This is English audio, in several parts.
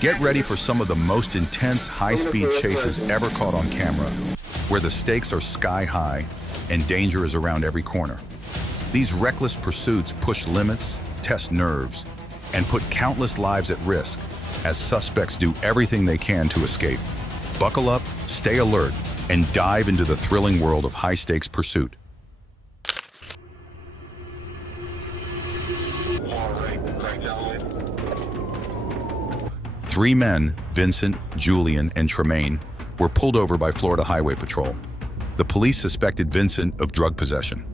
Get ready for some of the most intense high-speed chases ever caught on camera, where the stakes are sky high and danger is around every corner. These reckless pursuits push limits, test nerves, and put countless lives at risk as suspects do everything they can to escape. Buckle up, stay alert, and dive into the thrilling world of high-stakes pursuit. Three men, Vincent, Julian, and Tremaine, were pulled over by Florida Highway Patrol. The police suspected Vincent of drug possession.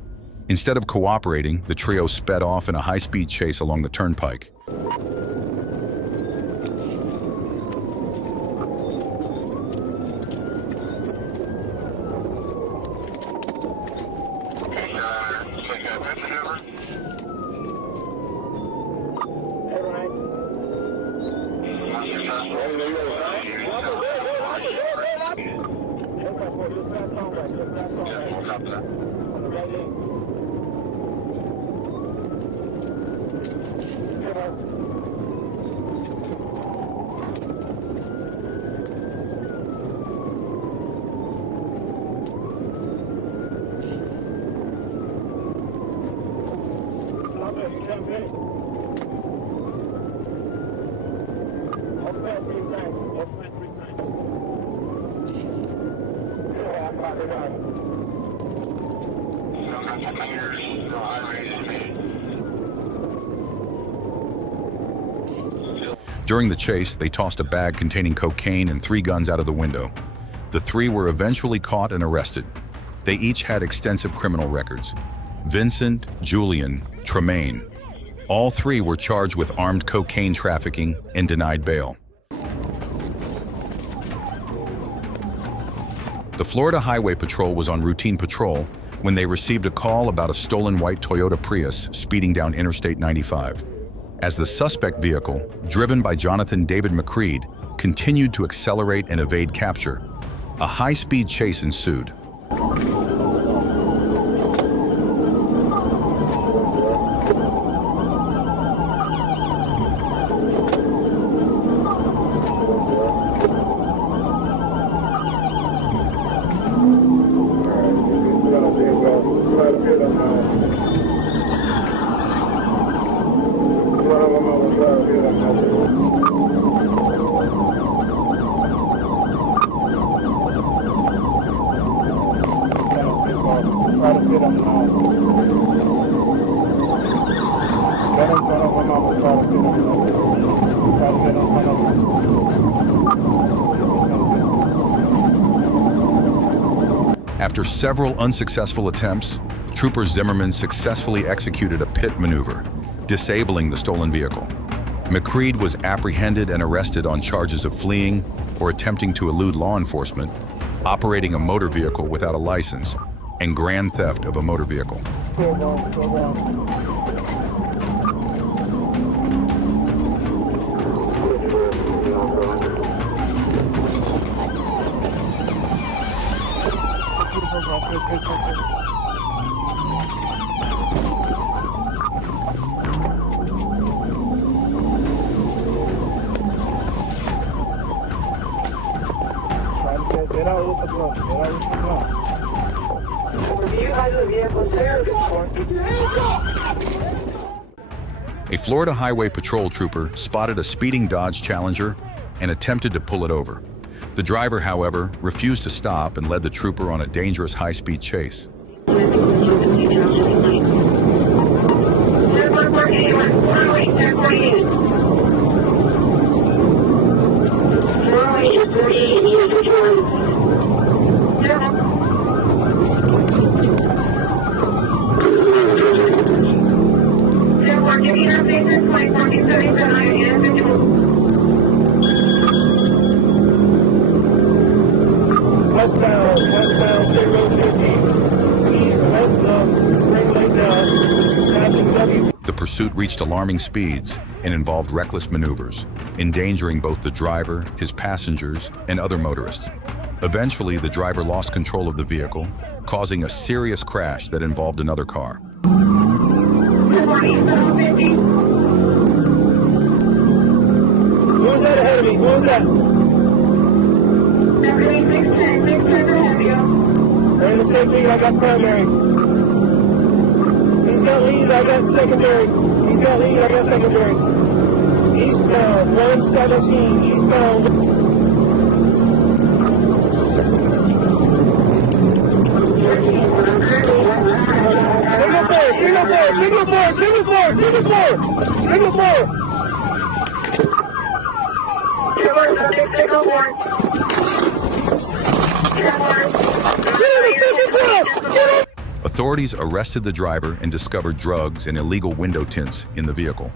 Instead of cooperating, the trio sped off in a high-speed chase along the turnpike. During the chase, they tossed a bag containing cocaine and 3 guns out of the window. The 3 were eventually caught and arrested. They each had extensive criminal records. Vincent, Julian, Tremaine. All 3 were charged with armed cocaine trafficking and denied bail. The Florida Highway Patrol was on routine patrol when they received a call about a stolen white Toyota Prius speeding down Interstate 95. As the suspect vehicle, driven by Jonathan David McCreed, continued to accelerate and evade capture, a high-speed chase ensued. After several unsuccessful attempts, Trooper Zimmerman successfully executed a pit maneuver, disabling the stolen vehicle. McCreed was apprehended and arrested on charges of fleeing or attempting to elude law enforcement, operating a motor vehicle without a license, and grand theft of a motor vehicle. A Florida Highway Patrol trooper spotted a speeding Dodge Challenger and attempted to pull it over. The driver, however, refused to stop and led the trooper on a dangerous high-speed chase. Westbound, State Road 15. The pursuit reached alarming speeds and involved reckless maneuvers, endangering both the driver, his passengers, and other motorists. Eventually, the driver lost control of the vehicle, causing a serious crash that involved another car. Who's that ahead of me. What was that? They're gonna take me, I got primary. He's got lead, I got secondary. He's got lead, I got secondary. Eastbound, 117, eastbound. Single four. Authorities arrested the driver and discovered drugs and illegal window tints in the vehicle.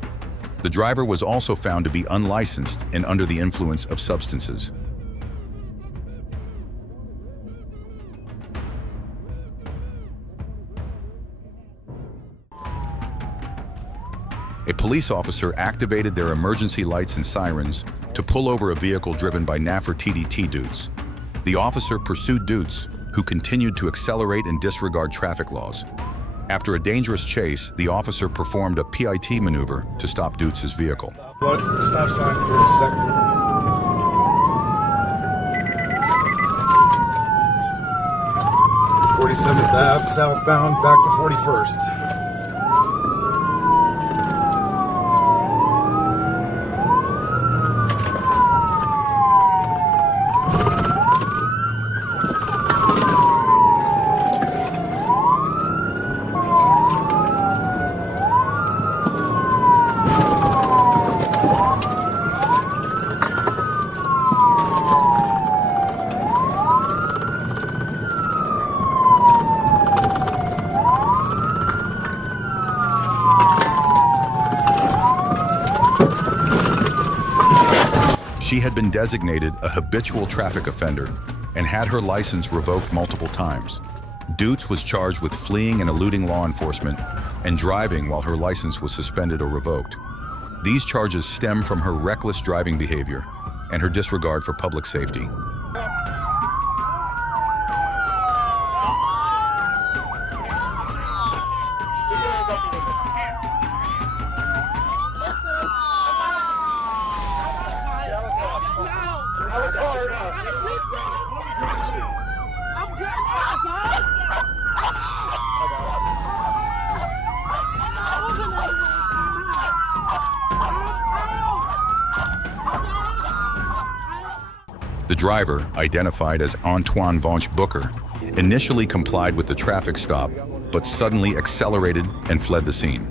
The driver was also found to be unlicensed and under the influence of substances. A police officer activated their emergency lights and sirens to pull over a vehicle driven by Nefertiti dudes. The officer pursued dudes, who continued to accelerate and disregard traffic laws. After a dangerous chase, the officer performed a PIT maneuver to stop Dutz's vehicle. Stop sign for a second. (47th Ave southbound back to 41st). She had been designated a habitual traffic offender and had her license revoked multiple times. Dutz was charged with fleeing and eluding law enforcement and driving while her license was suspended or revoked. These charges stem from her reckless driving behavior and her disregard for public safety. The driver, identified as Antoine Vonch Booker, initially complied with the traffic stop, but suddenly accelerated and fled the scene.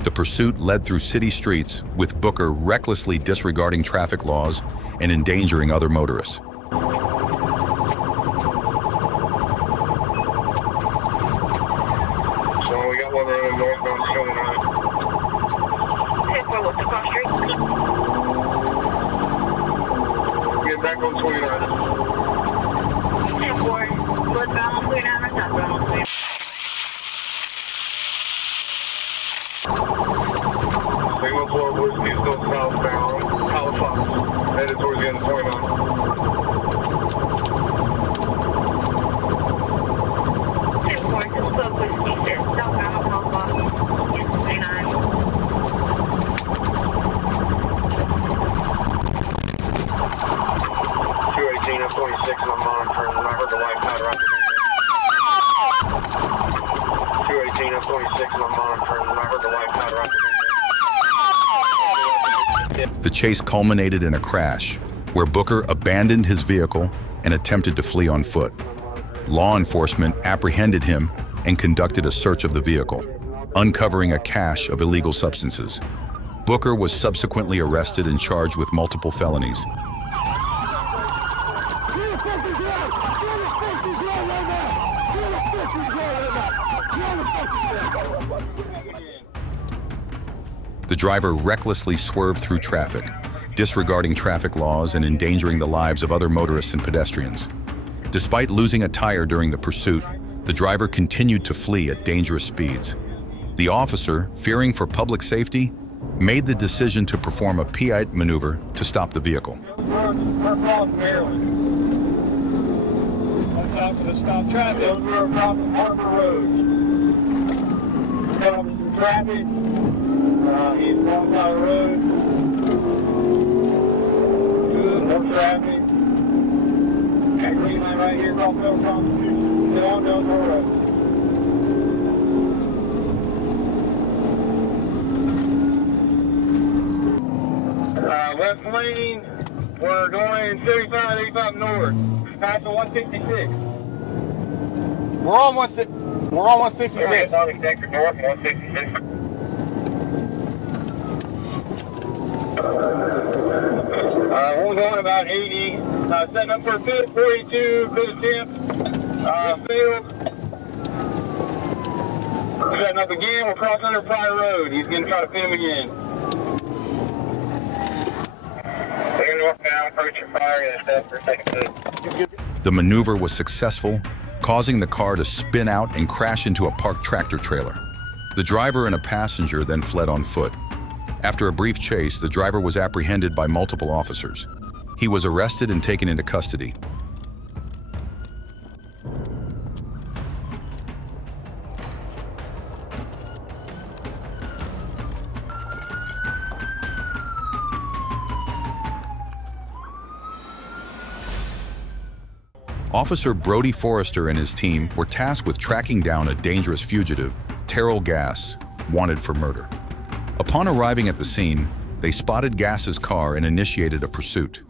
The pursuit led through city streets, with Booker recklessly disregarding traffic laws and endangering other motorists. Back on 29. 10-4, northbound 29 or southbound 29. Signal 4, Whiskey is still southbound, Halifax, headed towards the end of 29. 10-4, still Whiskey is southbound, Halifax, end of 29. 218 up 26 and I'm monitoring and I heard the white powder out the 218 up 26 and I'm monitoring and I heard the white powder out The chase culminated in a crash, where Booker abandoned his vehicle and attempted to flee on foot. Law enforcement apprehended him and conducted a search of the vehicle, uncovering a cache of illegal substances. Booker was subsequently arrested and charged with multiple felonies. The driver recklessly swerved through traffic, disregarding traffic laws and endangering the lives of other motorists and pedestrians. Despite losing a tire during the pursuit, the driver continued to flee at dangerous speeds. The officer, fearing for public safety, made the decision to perform a PIT maneuver to stop the vehicle. Watch out for the stop traffic. We're across Harbor Road. Traffic. He's on the road. traffic. That green line right here is off Middle Constitution. Still on Delmore Road. Left lane, we're going 75, 85 north, past the 166. We're on 166. Sector north, 166. We're going about 80. Setting up for a pit, 42, good attempt. Failed. Setting up again, we're crossing under Pryor Road. He's going to try to pin him again. They're northbound, approaching fire and stuff for a second pit. The maneuver was successful, causing the car to spin out and crash into a parked tractor trailer. The driver and a passenger then fled on foot. After a brief chase, the driver was apprehended by multiple officers. He was arrested and taken into custody. Officer Brody Forrester and his team were tasked with tracking down a dangerous fugitive, Terrell Gass, wanted for murder. Upon arriving at the scene, they spotted Gass's car and initiated a pursuit.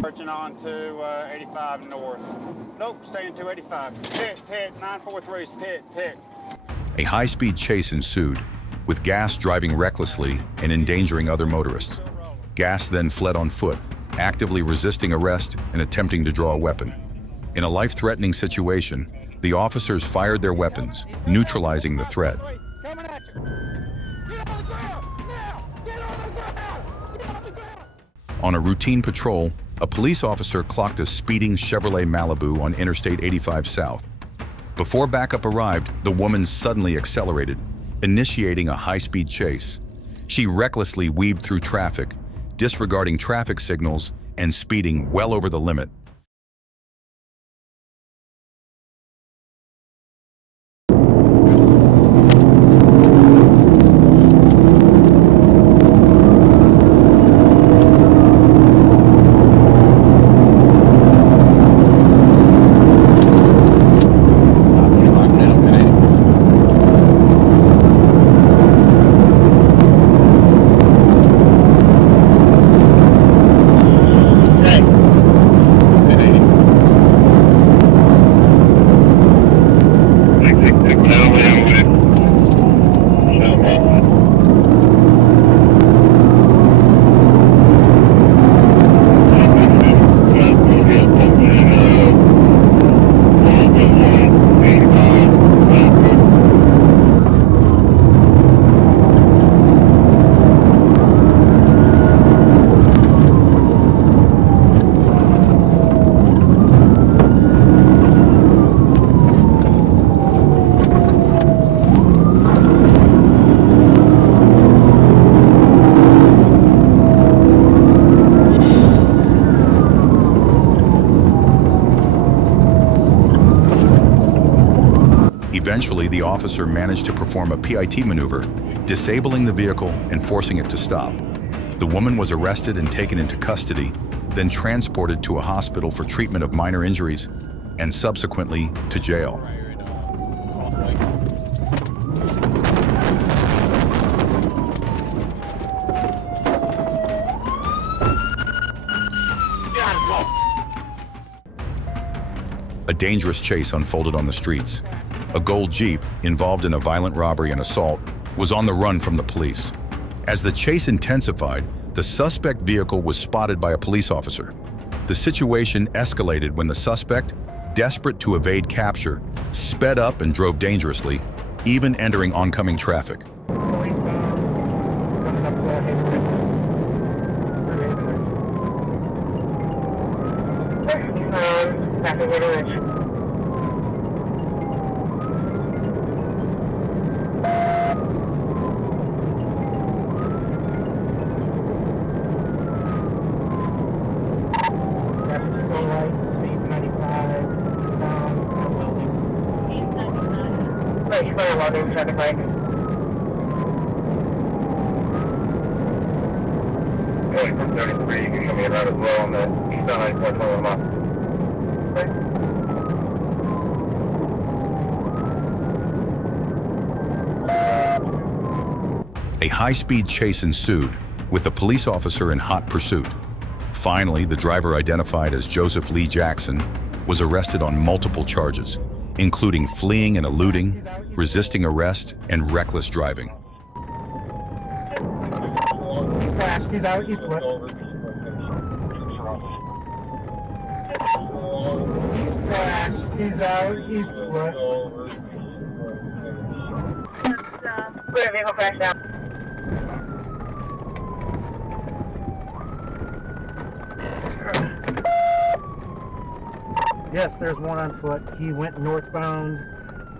Marching on to 85 north. Nope, staying 285. Pit, 943's pit. A high-speed chase ensued, with Gass driving recklessly and endangering other motorists. Gass then fled on foot, actively resisting arrest and attempting to draw a weapon. In a life-threatening situation, the officers fired their weapons, neutralizing the threat. Coming at you. Get on the ground! Now! Get on the ground! Get on the ground! On a routine patrol, a police officer clocked a speeding Chevrolet Malibu on Interstate 85 South. Before backup arrived, the woman suddenly accelerated, initiating a high-speed chase. She recklessly weaved through traffic, disregarding traffic signals and speeding well over the limit. Eventually, the officer managed to perform a PIT maneuver, disabling the vehicle and forcing it to stop. The woman was arrested and taken into custody, then transported to a hospital for treatment of minor injuries, and subsequently to jail. A dangerous chase unfolded on the streets. A gold Jeep, involved in a violent robbery and assault, was on the run from the police. As the chase intensified, the suspect vehicle was spotted by a police officer. The situation escalated when the suspect, desperate to evade capture, sped up and drove dangerously, even entering oncoming traffic. Traffic light. Going from 33, you can show me around as well on the eastbound 94 mile. A high-speed chase ensued, with the police officer in hot pursuit. Finally, the driver, identified as Joseph Lee Jackson, was arrested on multiple charges, including fleeing and eluding, resisting arrest, and reckless driving. He's crashed. He's out. He's flipped. He's crashed. He's out. He's flipped. Clear vehicle crash now. Yes, there's one on foot. He went northbound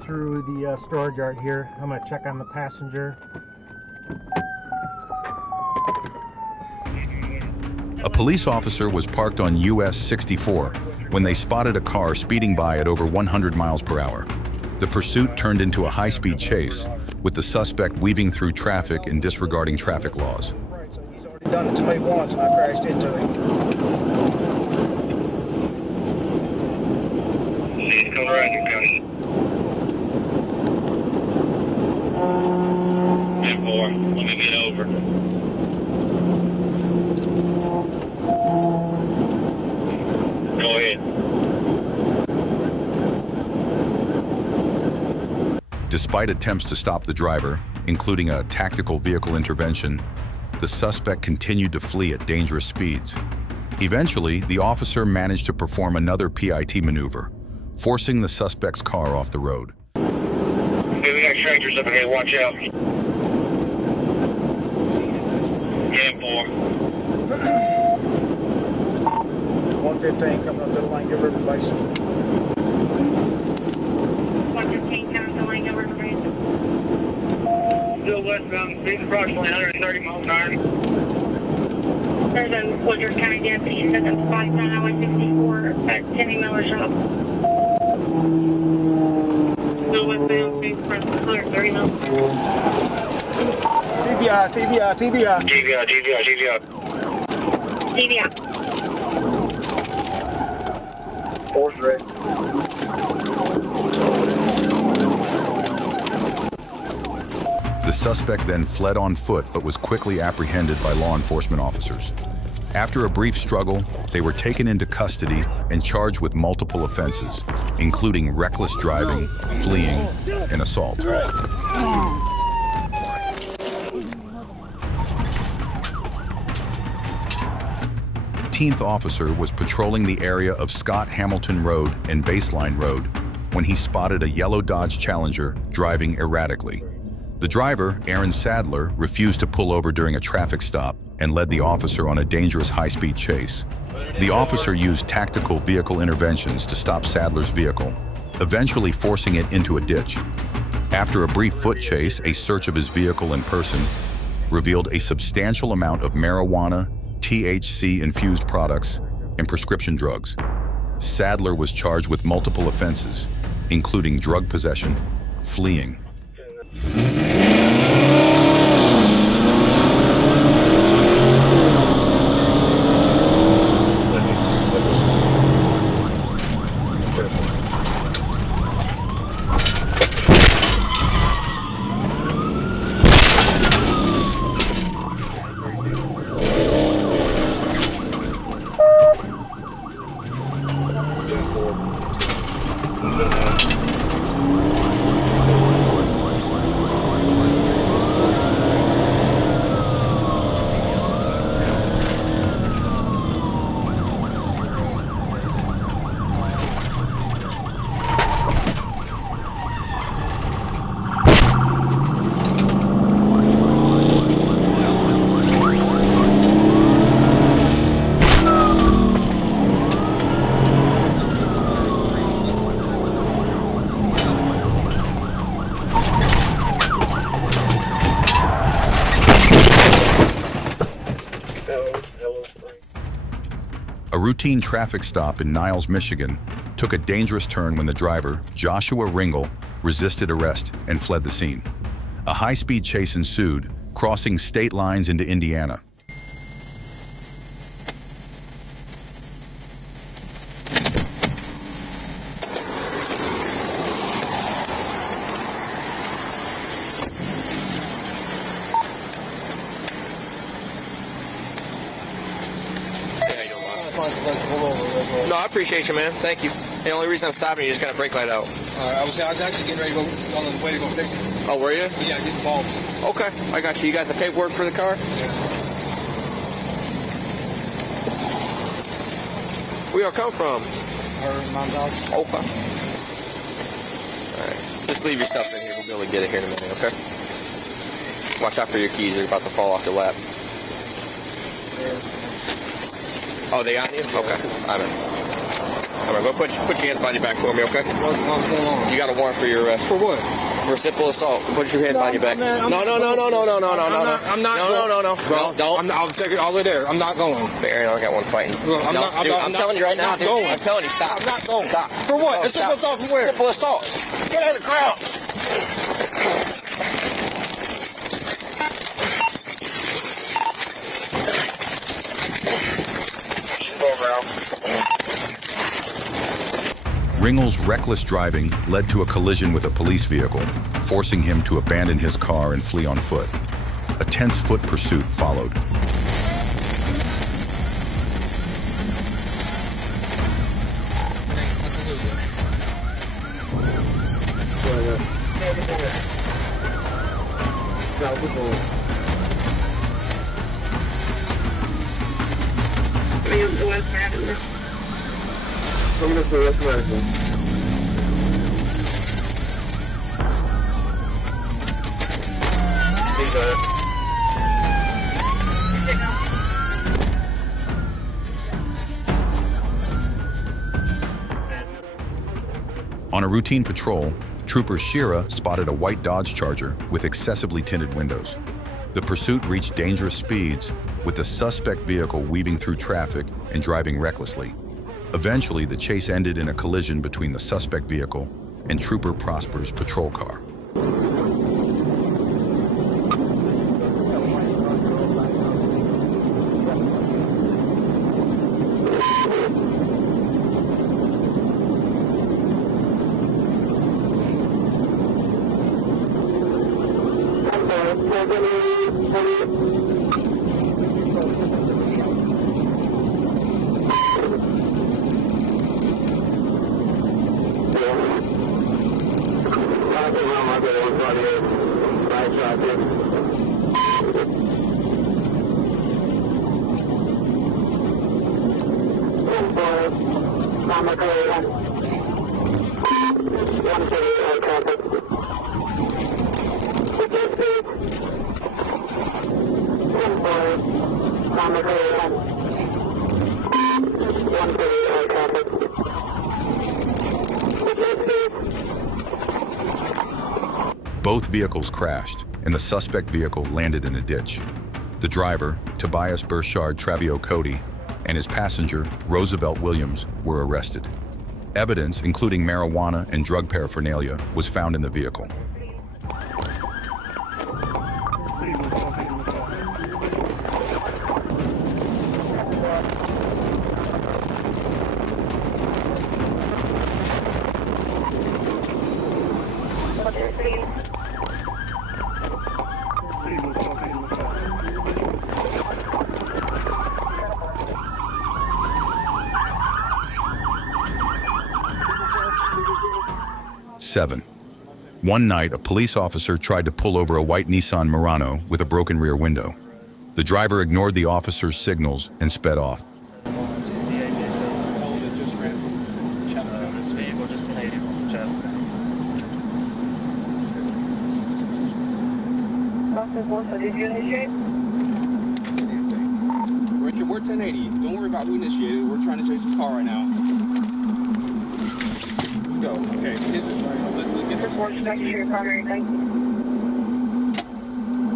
through the storage yard here. I'm going to check on the passenger. A police officer was parked on US 64 when they spotted a car speeding by at over 100 miles per hour. The pursuit turned into a high-speed chase, with the suspect weaving through traffic and disregarding traffic laws. He's already done it to me once and I crashed into him. Please come around your county. 10-4, let me get over. Go ahead. Despite attempts to stop the driver, including a tactical vehicle intervention, the suspect continued to flee at dangerous speeds. Eventually, the officer managed to perform another PIT maneuver, forcing the suspect's car off the road. Okay, we got strangers up ahead, watch out. 10-4. 115 coming up to the Lango River Basin. 115 coming to Lango River Basin. Still westbound, speed approximately 130 miles an hour. There's a Woodruff County deputy said that's 59 Highway 64 at Timmy Miller shop. Still westbound, speed approximately 130 miles an hour. TBI, TBI, TBI. TBI. TBI. Force red. The suspect then fled on foot but was quickly apprehended by law enforcement officers. After a brief struggle, they were taken into custody and charged with multiple offenses, including reckless driving, fleeing, and assault. The 18th officer was patrolling the area of Scott Hamilton Road and Baseline Road when he spotted a yellow Dodge Challenger driving erratically. The driver, Aaron Sadler, refused to pull over during a traffic stop and led the officer on a dangerous high-speed chase. The officer used tactical vehicle interventions to stop Sadler's vehicle, eventually forcing it into a ditch. After a brief foot chase, a search of his vehicle and person revealed a substantial amount of marijuana, THC-infused products, and prescription drugs. Sadler was charged with multiple offenses, including drug possession, fleeing, A routine traffic stop in Niles, Michigan, took a dangerous turn when the driver, Joshua Ringel, resisted arrest and fled the scene. A high-speed chase ensued, crossing state lines into Indiana. No, I appreciate you, man. Thank you. The only reason I'm stopping you is got a brake light out. I was actually getting ready to go on the way to go fix it. Oh, were you? Yeah, get involved. Okay, I got you. You got the paperwork for the car? Yeah. Where y'all come from? Her mom's house. Okay. All right. Just leave your stuff in here. We'll be able to get it here in a minute, okay? Watch out for your keys. They're about to fall off your lap. Oh, they on you? Okay. I'm in. All right, go put your hands behind your back for me, okay? What's going on? You got a warrant for your arrest. For what? For simple assault. Put your hands behind your back. No. I'm not going. No. Bro, don't. I'll take it all the way there. I'm not going. Aaron, I got one fighting. Look, I'm telling you right now, dude. Going. I'm telling you, stop. I'm not going. Stop. For what? No, It's simple assault from where? Simple assault. Get out of the crowd. Ringel's reckless driving led to a collision with a police vehicle, forcing him to abandon his car and flee on foot. A tense foot pursuit followed. Coming up for West Madison. On a routine patrol, Trooper Shira spotted a white Dodge Charger with excessively tinted windows. The pursuit reached dangerous speeds, with the suspect vehicle weaving through traffic and driving recklessly. Eventually, the chase ended in a collision between the suspect vehicle and Trooper Prosper's patrol car. Both vehicles crashed, and the suspect vehicle landed in a ditch. The driver, Tobias Burchard Travio Cody, and his passenger, Roosevelt Williams, were arrested. Evidence, including marijuana and drug paraphernalia, was found in the vehicle. Seven. One night, a police officer tried to pull over a white Nissan Murano with a broken rear window. The driver ignored the officer's signals and sped off. Richard, we're 1080. Don't worry about who initiated. We're trying to chase this car right now. Go. Okay. Get some Report back to your primary thing.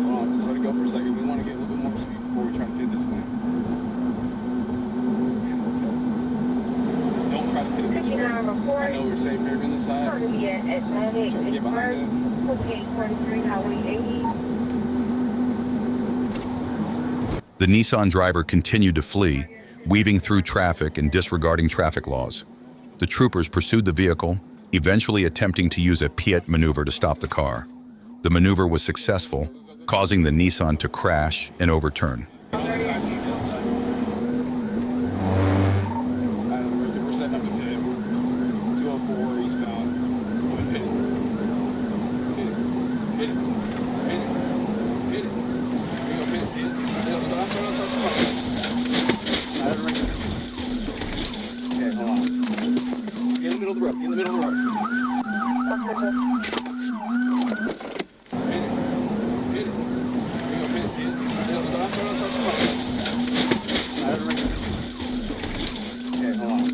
Hold on. Just let it go for a second. We want to get a little bit more speed before we try to get this thing. safe here on this side. Starting at 98 Trying to get behind him. 1443 Highway 80. The Nissan driver continued to flee, weaving through traffic and disregarding traffic laws. The troopers pursued the vehicle, eventually attempting to use a piet maneuver to stop the car. The maneuver was successful, causing the Nissan to crash and overturn. We're setting up the pit. 204 eastbound. Go ahead, hit it. Hit it. Hit it. Hit it. Hit it. Here you go, hit it. Hit it. Stop. Okay, hold on. Get in the middle of the road. Get in the middle of the road. Hit it. Hit it. Here you go, hit it. Hit it. Stop. Okay, hold on.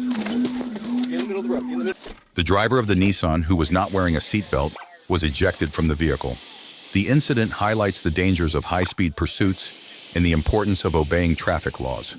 Get in the middle of the road. Get in the middle. The driver of the Nissan, who was not wearing a seatbelt, was ejected from the vehicle. The incident highlights the dangers of high-speed pursuits and the importance of obeying traffic laws.